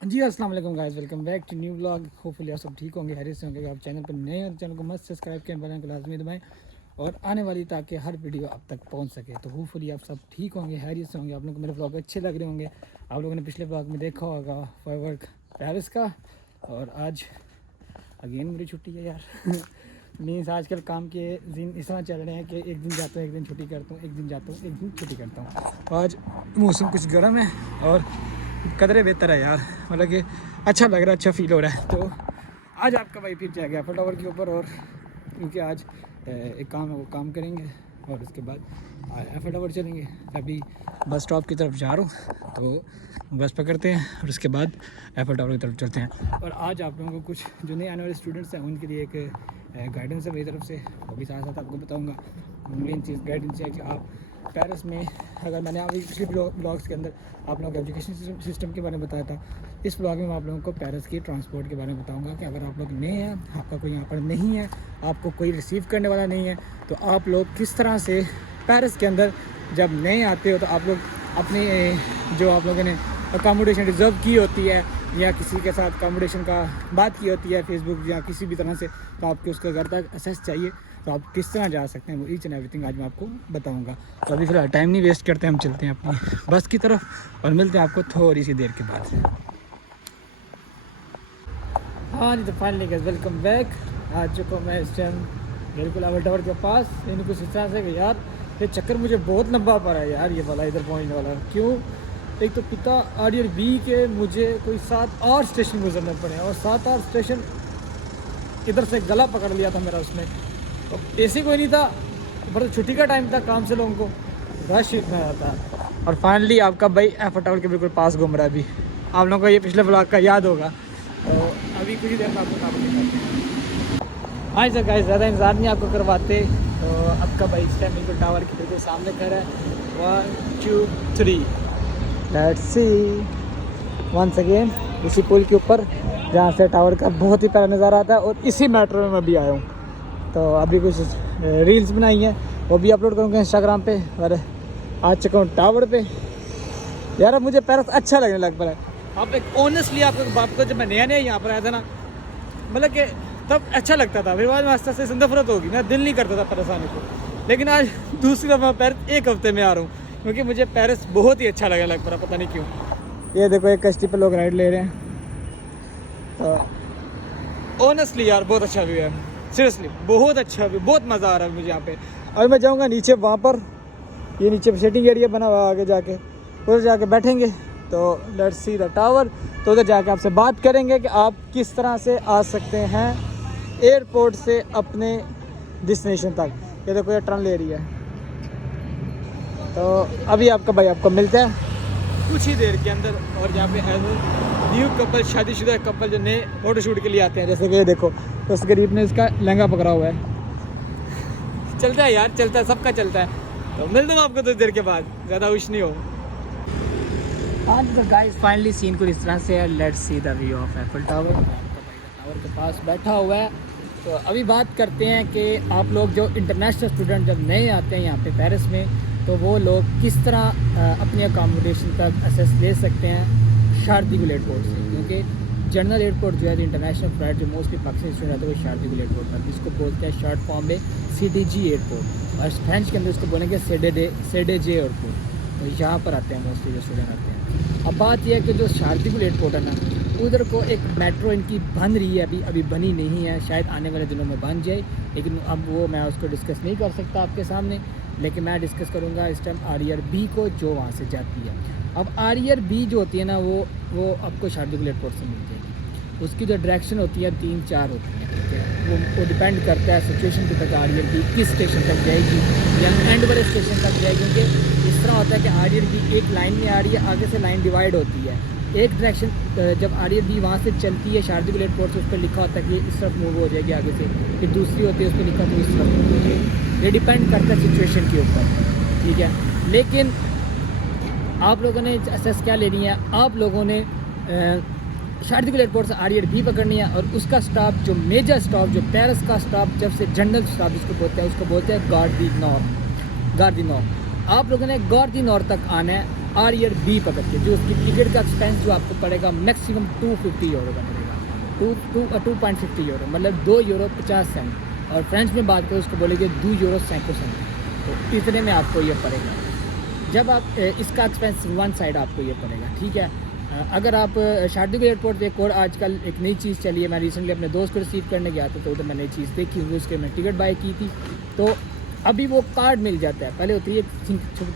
जी अस्सलाम वालेकुम guys, welcome back to new vlog. Hopefully आप सब ठीक होंगे, हैरियत से होंगे। आप चैनल पर नए हैं तो चैनल को मस्त सब्सक्राइब करें, बेल आइकन को लाजमी दबाएं और आने वाली ताकि हर वीडियो आप तक पहुंच सके। तो होपफुली आप सब ठीक होंगे, हैरियत से होंगे। आप लोगों को मेरे व्लॉग अच्छे लग रहे होंगे। आप लोगों ने पिछले व्लॉग में देखा होगा फायरवर्क पेरिस का, और आज अगेन मेरी छुट्टी है यार। मीन्स आजकल काम के दिन इस तरह चल रहे हैं कि एक दिन जाता हूँ, एक दिन छुट्टी करता हूँ, एक दिन जाता हूँ, एक दिन छुट्टी करता हूँ। तो आज मौसम कुछ गर्म है और कदरे बेहतर है यार, मतलब कि अच्छा लग रहा है, अच्छा फील हो रहा है। तो आज आपका भाई फिर जाएगा एफर्ट टावर के ऊपर, और क्योंकि आज एक काम है वो काम करेंगे और उसके बाद एफर्ट टावर चलेंगे। अभी बस स्टॉप की तरफ जा रहा हूँ, तो बस पकड़ते हैं और उसके बाद एफर्ट टावर की तरफ चलते हैं। और आज आप लोगों को कुछ जो नए आने वाले स्टूडेंट्स हैं उनके लिए एक गाइडेंस है मेरी तरफ से, वो भी साथ साथ आपको बताऊँगा। मेन चीज़ गाइडेंस है कि आप पेरिस में, अगर मैंने अभी पिछले ब्लॉग्स के अंदर आप लोगों को एजुकेशन सिस्टम के बारे में बताया था, इस ब्लॉग में मैं आप लोगों को पेरिस की ट्रांसपोर्ट के बारे में बताऊंगा कि अगर आप लोग नए हैं, आपका कोई यहाँ पर नहीं है, आपको कोई रिसीव करने वाला नहीं है, तो आप लोग किस तरह से पेरिस के अंदर जब नए आते हो तो आप लोग अपने जो आप लोगों ने अकोमोडेशन रिज़र्व की होती है या किसी के साथ अकोमोडेशन का बात की होती है फेसबुक या किसी भी तरह से, तो आपको उसका घर तक एक्सेस चाहिए, तो आप किस तरह जा सकते हैं, वो ईच एंड एवरीथिंग आज मैं आपको बताऊंगा। तो अभी फिलहाल टाइम नहीं वेस्ट करते, हम चलते हैं अपनी बस की तरफ और मिलते हैं आपको थोड़ी सी देर के बाद। हाँ जी, तो फाइनली गाइस वेलकम बैक। आ चुका हूँ मैं इस टाइम बिल्कुल एफर्ट टावर के पास। इन कुछ इस तरह से कि यार ये चक्कर मुझे बहुत लंबा पड़ा है यार, ये वाला इधर पहुँचने वाला। क्यों? एक तो पिता आर बी के मुझे कोई 7-8 स्टेशन गुजरने पड़े और 7-8 स्टेशन इधर से गला पकड़ लिया था मेरा उसने। तो ऐसी कोई नहीं था, पर छुट्टी का टाइम था, काम से लोगों को रश इतना आता है। और फाइनली आपका भाई एफर्ट टावर के बिल्कुल पास घूम रहा है। अभी आप लोगों को ये पिछले ब्लॉग का याद होगा, तो अभी कुछ ही देर में आपको काम दिखाते हैं। हाँ सर गाइस, ज़्यादा इंतजार नहीं आपको करवाते। तो आपका भाई इस टाइम बिल्कुल टावर के बिल्कुल सामने खड़ा है। 1 2 3 लेट्स सी वंस अगेन इसी पुल के ऊपर, जहाँ से टावर का बहुत ही प्यारा नज़ारा आता है। और इसी मेट्रो में मैं भी आया हूँ, तो अभी कुछ रील्स बनाई हैं, वो भी अपलोड करूँगा इंस्टाग्राम पे। और आ चुका हूँ टावर पे यार। अब मुझे पेरिस अच्छा लगने लग पड़ा है। आप एक ऑनेस्टली आपको बात को, जब मैं नया यहाँ पर आया था ना, मतलब कि तब अच्छा लगता था, फिर बाद में आस्ते आस्ते नफरत होगी, मेरा दिल नहीं करता था पेरिस आने को। लेकिन आज दूसरी दफ़ा मैं पेरिस एक हफ्ते में आ रहा हूँ, क्योंकि मुझे पेरिस बहुत ही अच्छा लगने लग पड़ा, पता नहीं क्यों। ये देखो एक कश्ती पर लोग राइड ले रहे हैं, तो ऑनेस्टली यार बहुत अच्छा व्यू है, सीरियसली बहुत अच्छा व्यू, बहुत मज़ा आ रहा है मुझे यहाँ पे। और मैं जाऊँगा नीचे, वहाँ पर ये नीचे सेटिंग एरिया बना हुआ है, आगे जाके उधर जाके बैठेंगे। तो लेट्स सी द टावर। तो उधर जाके आपसे बात करेंगे कि आप किस तरह से आ सकते हैं एयरपोर्ट से अपने डेस्टिनेशन तक। ये देखो ये टर्न ले रही है, तो अभी आपका भाई आपको मिलता है कुछ ही देर के अंदर। और यहाँ पे न्यू कपल, शादीशुदा कपल जो नए फोटोशूट के लिए आते हैं, जैसे कि ये देखो, तो उस गरीब ने इसका लहंगा पकड़ा हुआ है। चलता है यार, चलता है, सबका चलता है। तो मिलता हूँ आपको 2 देर के बाद, ज़्यादा विश नहीं हो। हाँ तो गाइस फाइनली सीन कुछ इस तरह से है। Let's see the view of Eiffel tower. Tower के पास बैठा हुआ है। तो अभी बात करते हैं कि आप लोग जो इंटरनेशनल स्टूडेंट जब नए आते हैं यहाँ पे पेरिस में, तो वो लोग किस तरह अपनी अकोमोडेशन तक एक्सेस ले सकते हैं शारदी गुल एयरपोर्ट से। क्योंकि जनरल एयरपोर्ट जो है, इंटरनेशनल फ्लाइट जो मोस्टली पाकिस्तानी स्टूडेंट आते हैं वो शारदी गुल एयरपोर्ट पर, जिसको बोलते हैं शॉर्ट फॉर्म में CDG एयरपोर्ट, और फ्रेंच के अंदर इसको बोलेंगे CDG एयरपोर्ट। तो यहाँ पर आते हैं मोस्टली जो स्टूडेंट आते हैं। अब बात यह है कि जो शारदी गुल एयरपोर्ट है ना, उधर को एक मेट्रो इनकी बन रही है, अभी बनी नहीं है, शायद आने वाले दिनों में बन जाए, लेकिन अब वो मैं उसको डिस्कस नहीं कर सकता आपके सामने। लेकिन मैं डिस्कस करूँगा इस टाइम RER-B को, जो वहाँ से जाती है। अब RER-B जो होती है ना, वो आपको शारदी गुल एयरपोर्ट से मिल जाएगी। उसकी जो डायरेक्शन होती है 3-4 होती है, ठीक है। वो डिपेंड करता है सिचुएशन के तक RER-B किस स्टेशन तक जाएगी या एंड वाले स्टेशन तक जाएगी। क्योंकि इस तरह होता है कि RER-B एक लाइन में आ रही है, आगे से लाइन डिवाइड होती है। एक डायरेक्शन जब RER-B वहाँ से चलती है शारदी गुल एयरपोर्ट से, उस पर लिखा होता है कि इस तरफ मूव हो जाएगी आगे से, फिर दूसरी होती है उस पर लिखा तो इस तरफ मूव हो जाएगी। ये डिपेंड करता है सिचुएशन के ऊपर, ठीक है। लेकिन आप लोगों ने असेस क्या लेनी है, आप लोगों ने शारदी गुल एयरपोर्ट से RER-B पकड़नी है, और उसका स्टॉप जो मेजर स्टॉप, जो पेरिस का स्टॉप, जब से जनरल स्टॉप जिसको बोलते हैं, उसको बोलते हैं गार दी नॉर। आप लोगों ने गार दी नॉर तक आना है। आरियर बी पकड़ के, जो उसकी टिकट का एक्सपेंस जो आपको पड़ेगा मैक्सिमम 250 यूरो का पड़ेगा, 2.50 यूरो, मतलब 2 यूरो 50 सेंट। और फ्रेंच में बात करें उसको बोलेंगे 2 यूरो 50 सेंट। तो इतने में आपको ये पड़ेगा जब आप इसका एक्सपेंस वन साइड आपको ये पड़ेगा, ठीक है। अगर आप शारदुल एयरपोर्ट पे एक और आजकल एक नई चीज़ चली है, मैं रिसेंटली अपने दोस्त को रिसीव करने गया था, तो उधर मैंने चीज़ देखी हुई, उसके मैं टिकट बाय की थी। तो अभी वो कार्ड मिल जाता है, पहले होती है एक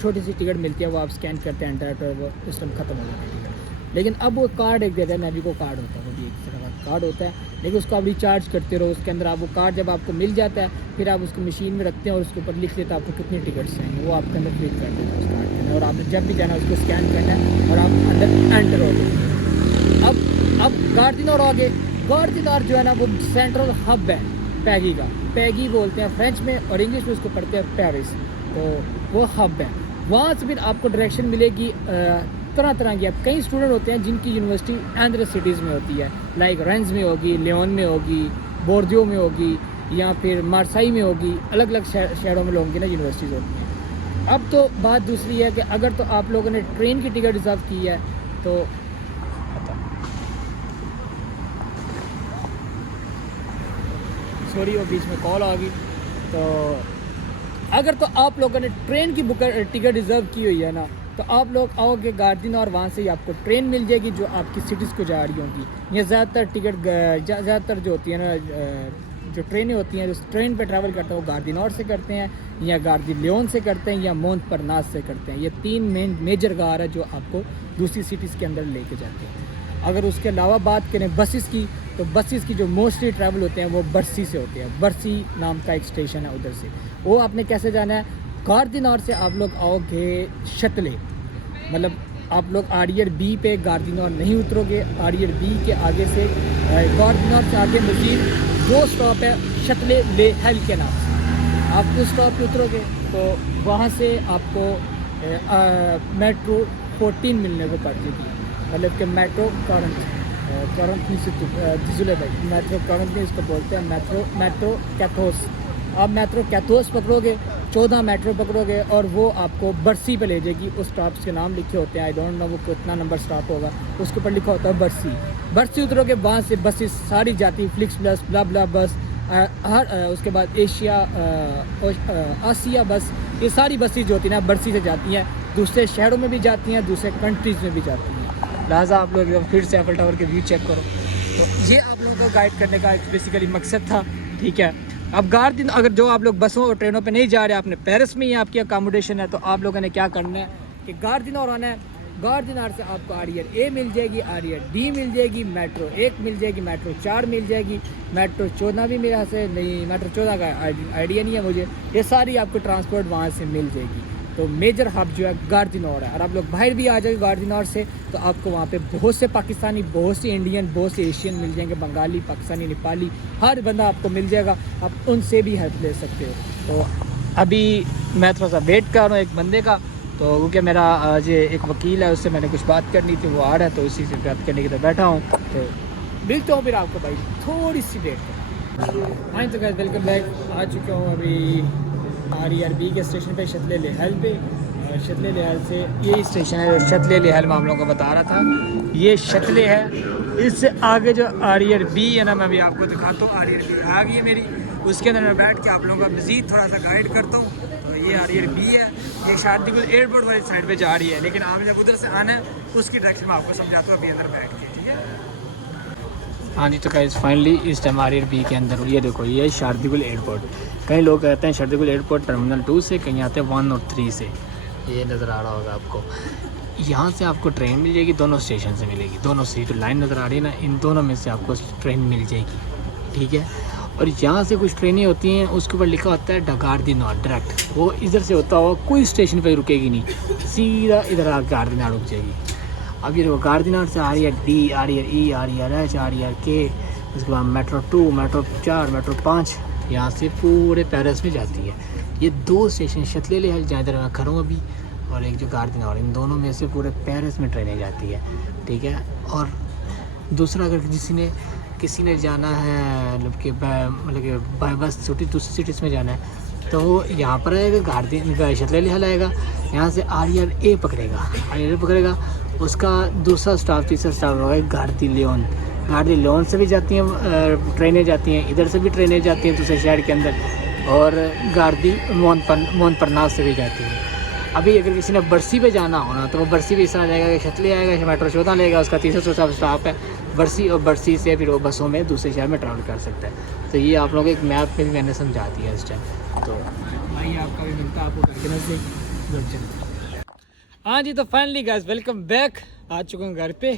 छोटी सी टिकट मिलती है, वो आप स्कैन करते हैं एंटर पर, वो उस टाइम ख़त्म हो जाता है टिकट। लेकिन अब वो कार्ड एक देता है, नेविको कार्ड होता है, वो भी एक तरह का कार्ड होता है, लेकिन उसको आप रिचार्ज करते रहो। उसके अंदर आप वो कार्ड जब आपको मिल जाता है, फिर आप उसको मशीन में रखते हैं और उसके ऊपर लिख लेते हैं आपको कितनी टिकट्स हैं, वो आपके अंदर फिल कर देते हैं उस कार्ड के अंदर, और आपने जब भी जाना उसको स्कैन करना है और आप अंदर एंटर हो गए। अब गार्दिनोर आगे, गार्दिनोर जो है ना वो सेंट्रल हब है पैगी का, पैगी बोलते हैं फ्रेंच में और इंग्लिश में उसको पढ़ते हैं पेरिस, तो वो हब है। वहाँ से फिर आपको डायरेक्शन मिलेगी तरह तरह की। अब कई स्टूडेंट होते हैं जिनकी यूनिवर्सिटी अदर सिटीज़ में होती है, लाइक रेंज में होगी, लियोन में होगी, बोर्डियो में होगी, या फिर मार्साई में होगी, अलग अलग शहरों में लोगों की ना यूनिवर्सिटीज़ होती हैं। अब तो बात दूसरी है कि अगर तो आप लोगों ने ट्रेन की टिकट रिजर्व की है तो सॉरी वो बीच में कॉल आ गई, तो अगर तो आप लोगों ने ट्रेन की टिकट रिज़र्व की हुई है ना, तो आप लोग आओगे गार्दिन और वहाँ से ही आपको ट्रेन मिल जाएगी जो आपकी सिटीज़ को जा रही होंगी। ये ज़्यादातर टिकट ज़्यादातर जो होती है ना, जो ट्रेनें होती हैं जो ट्रेन पे ट्रैवल करते हैं वो गार्दिनोर से करते हैं, या गार्दी लियोन से करते हैं, या मोंतपर्नास से करते हैं। ये 3 मेजर गार है जो आपको दूसरी सिटीज़ के अंदर लेके जाते हैं। अगर उसके अलावा बात करें बसेस की, तो बसेस की जो मोस्टली ट्रैवल होते हैं वो बर्सी से होते हैं। बर्सी नाम का एक स्टेशन है, उधर से वो आपने कैसे जाना है, गार्दिनोर से आप लोग आओगे शतले, मतलब आप लोग आरियर बी पे गार्दिनोर नहीं उतरोगे, आरियर बी के आगे से गार्दिनोर से आगे मजीद 2 स्टॉप है शतले ले हेल के नाम से। आप उस स्टॉप पे उतरोगे तो वहाँ से आपको मेट्रो 14 मिलने को पड़ जाएगी, मतलब कि मेट्रो करंट से भाई मेट्रो करंट इसको बोलते हैं, मेट्रो कैथोस। आप मेट्रो कैथोस पकड़ोगे, 14 मेट्रो पकड़ोगे और वो आपको बर्सी पे ले जाएगी। उस स्टॉप्स के नाम लिखे होते हैं, आई डोंट नो वो कितना नंबर स्टॉप होगा, उसके ऊपर लिखा होता है बर्सी उतरोगे, वहाँ से बसेस सारी जाती, फ्लिक्स प्लस ब्ला ब्ला बस, हर उसके बाद आसिया बस, ये सारी बसेस जो होती हैं ना बर्सी से जाती हैं, दूसरे शहरों में भी जाती हैं, दूसरे कंट्रीज़ में भी जाती हैं। लिहाजा आप लोग एकदम फिर से एफल टावर के व्यू चेक करो। तो ये आप लोगों को गाइड करने का एक बेसिकली मकसद था, ठीक है। अब गार्दिन अगर जो आप लोग बसों और ट्रेनों पे नहीं जा रहे, आपने पेरिस में ही आपकी अकोमोडेशन है, तो आप लोगों ने क्या करना है कि गार्दिनोर आना है। गार्दिनोर से आपको आरियर ए मिल जाएगी, आरियर डी मिल जाएगी, मेट्रो 1 मिल जाएगी, मेट्रो 4 मिल जाएगी, मेट्रो 14 भी मेरे से नहीं, मेट्रो 14 का आइडिया नहीं है मुझे। ये सारी आपको ट्रांसपोर्ट वहाँ से मिल जाएगी। तो मेजर हब जो है गार्दिनोर है। और आप लोग बाहर भी आ जाएंगे गार्दिनोर से, तो आपको वहाँ पे बहुत से पाकिस्तानी, बहुत से इंडियन, बहुत से एशियन मिल जाएंगे, बंगाली, पाकिस्तानी, नेपाली, हर बंदा आपको मिल जाएगा, आप उनसे भी हेल्प ले सकते हो। तो अभी मैं थोड़ा सा वेट कर रहा हूँ एक बंदे का, तो क्योंकि मेरा आज एक वकील है, उससे मैंने कुछ बात करनी थी, वो आ रहा है, तो उसी से बात करने के लिए बैठा हूँ। तो मिलता हूँ फिर आपको भाई थोड़ी सी देर तक। हाँ तो गाइस वेलकम बैक, आ चुका हूँ अभी आरियर बी के स्टेशन पे, शतले लेहल पे। शतले लेहल से यही स्टेशन है, शतले लेहल मैं आप लोगों को बता रहा था, ये शतले है। इससे आगे जो आरियर बी है ना, मैं भी आपको दिखाता हूँ। आरियर बी आ गई है मेरी, उसके अंदर मैं बैठ के आप लोगों का मज़ीद थोड़ा सा गाइड करता हूँ। तो ये आरियर बी है, ये शारदुल एयरपोर्ट वाली साइड पे जा रही है, लेकिन आपने जब उधर से आना है उसकी डायरेक्शन में आपको समझाता हूँ अभी अंदर बैठ के, ठीक है। हाँ जी, तो गाइस फाइनली इस टाइम आरियर बी के अंदर ये देखो, ये शारदुल एयरपोर्ट। कई लोग कहते हैं शारदुल एयरपोर्ट टर्मिनल 2 से, कहीं आते हैं 1 और 3 से। ये नज़र आ रहा होगा आपको, यहाँ से आपको ट्रेन मिल जाएगी, दोनों स्टेशन से मिलेगी, दोनों से जो लाइन नज़र आ रही है ना, इन दोनों में से आपको ट्रेन मिल जाएगी, ठीक है। और यहाँ से कुछ ट्रेनें होती हैं, उसके ऊपर लिखा होता है गार्दिनोर डायरेक्ट, वो इधर से होता हुआ कोई स्टेशन पर रुकेगी नहीं, सीधा इधर आ गार्दिनोर रुक जाएगी। अब ये गार्दिनोर से आरियर डी, आरियर ई, आरियर एच, आरियर के, उसके बाद मेट्रो 2, मेट्रो 4, मेट्रो 5 यहाँ से पूरे पेरिस में जाती है। ये 2 स्टेशन शतले लेहल जहाँ इधर मैं खड़ा हूँ अभी, और एक जो गार्दिनोर, इन दोनों में से पूरे पेरिस में ट्रेनें जाती है, ठीक है। और दूसरा अगर किसी ने जाना है मतलब कि बाय बस छोटी दूसरी सिटीज़ में जाना है, तो वो यहाँ पर आएगा, गाड़ी शतले लिहाल आएगा, यहाँ से RER पकड़ेगा, उसका दूसरा स्टॉप तीसरा स्टॉप होगा गाड़ी लियोन से भी जाती हैं ट्रेनें जाती हैं, इधर से भी ट्रेनें जाती हैं दूसरे शहर के अंदर, और गाड़ी मोनपरनास से भी जाती है। अभी अगर किसी ने बरसी पे जाना होना तो वो बरसी भी इस तरह जाएगा कि शतले आएगा, मेट्रो 14 लेगा, उसका तीसरा स्टॉप है बरसी, और बरसी से फिर वो बसों में दूसरे शहर में ट्रैवल कर सकता है। तो ये आप लोगों को एक मैप में भी मैंने समझा दिया इस टाइम। तो भाई आपका भी मिलता है आपको करके नजदीक। हाँ जी, तो फाइनली गाइस वेलकम बैक। आ चुका हूँ घर पे,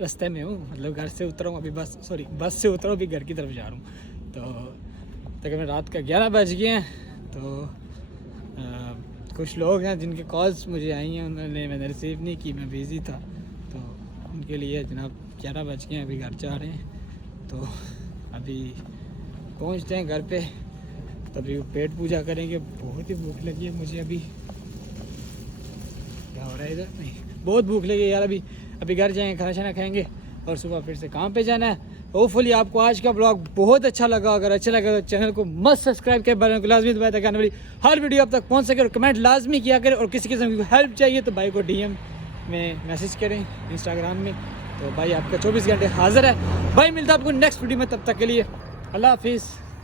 रास्ते में हूँ, मतलब घर से उतरा हूँ अभी, बस से उतरा हूँ, अभी घर की तरफ जा रहा हूँ। तो तकरीबन रात का 11 बज गए हैं। तो कुछ लोग हैं जिनके कॉल्स मुझे आई हैं, मैंने रिसीव नहीं की, मैं बिज़ी था, तो उनके लिए जनाब 11 बज गए हैं, अभी घर जा रहे हैं। तो अभी पहुंचते हैं घर पे, तभी पेट पूजा करेंगे। बहुत ही भूख लगी है मुझे अभी, क्या हो रहा है इधर, नहीं बहुत भूख लगी है यार। अभी घर जाएंगे, खाना शाना खाएंगे और सुबह फिर से काम पे जाना है। होपफुली आपको आज का ब्लॉग बहुत अच्छा लगा। अगर अच्छा लगा तो चैनल को मस्त सब्सक्राइब कर, बटन को लाजमी दबाया ताकि आने वाली हर वीडियो आप तक पहुंच सके, और कमेंट लाजमी किया करें। और किसी किस्म की हेल्प चाहिए तो भाई को DM में मैसेज करें, इंस्टाग्राम में। तो भाई आपका 24 घंटे हाजिर है। भाई मिलता है आपको नेक्स्ट वीडियो में, तब तक के लिए अल्लाह हाफिज़।